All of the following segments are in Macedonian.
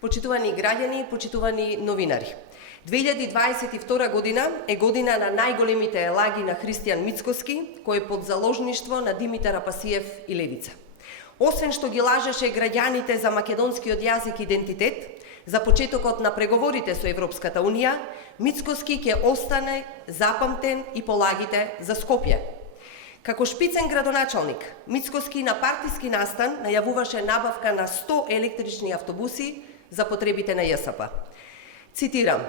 Почитувани граѓани, почитувани новинари. 2022 година е година на најголемите елаги на Христијан Мицкоски, кој е под заложништво на Димитар Апасиев и Левица. Освен што ги лажеше граѓаните за македонскиот јазик и идентитет, за почетокот на преговорите со Европската Унија, Мицкоски ќе остане запамтен и по лагите за Скопје. Како шпицен градоначалник, Мицкоски на партиски настан најавуваше набавка на 100 електрични автобуси за потребите на ЈСП. Цитирам: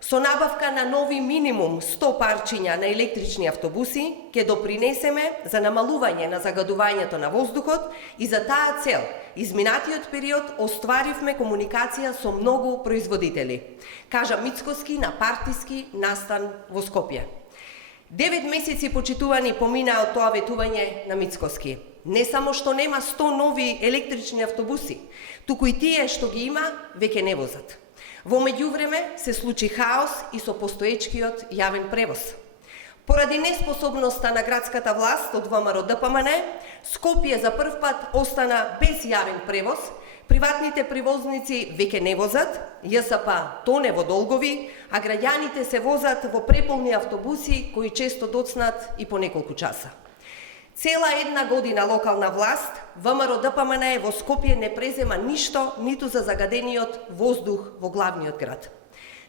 "Со набавка на нови минимум 100 парчиња на електрични автобуси ќе допринесеме за намалување на загадувањето на воздухот и за таа цел изминатиот период остваривме комуникација со многу производители", кажа Мицкоски на партиски настан во Скопје. 9 месеци почитувани поминаа од тоа ветување на Мицкоски. Не само што нема 100 нови електрични автобуси, туку и тие што ги има веќе не возат. Во меѓувреме се случи хаос и со постоечкиот јавен превоз. Поради неспособноста на градската власт од ВМРО ДПМН, Скопје за прв пат остана без јавен превоз, приватните превозници веќе не возат, ЈСП тоне во долгови, а граѓаните се возат во преполни автобуси кои често доцнат и по неколку часа. Цела една година локална власт, ВМРО ДПМН во Скопје не презема ништо ниту за загадениот воздух во главниот град.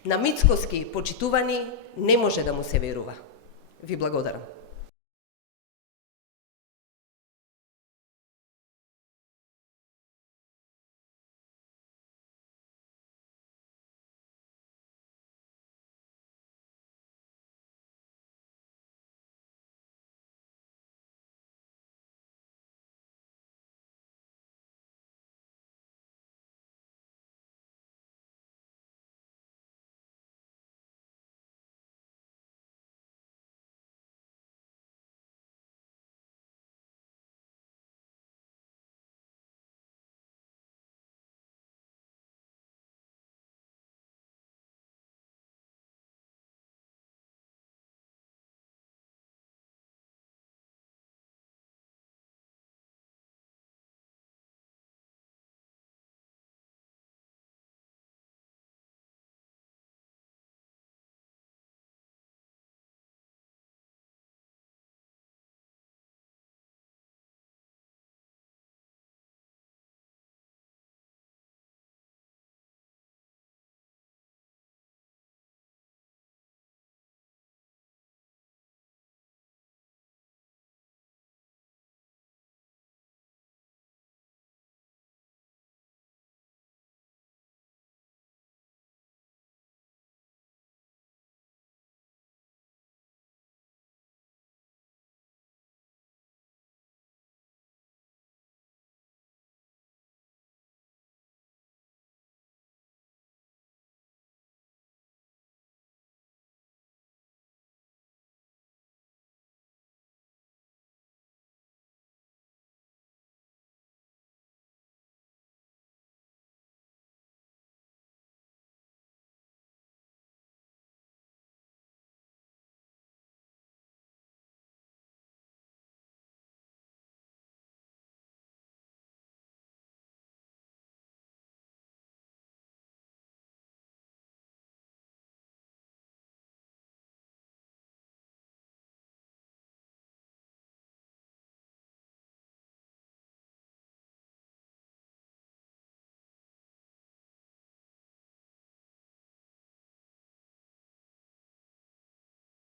На Мицкоски почитувани не може да му се верува. Ви благодарам.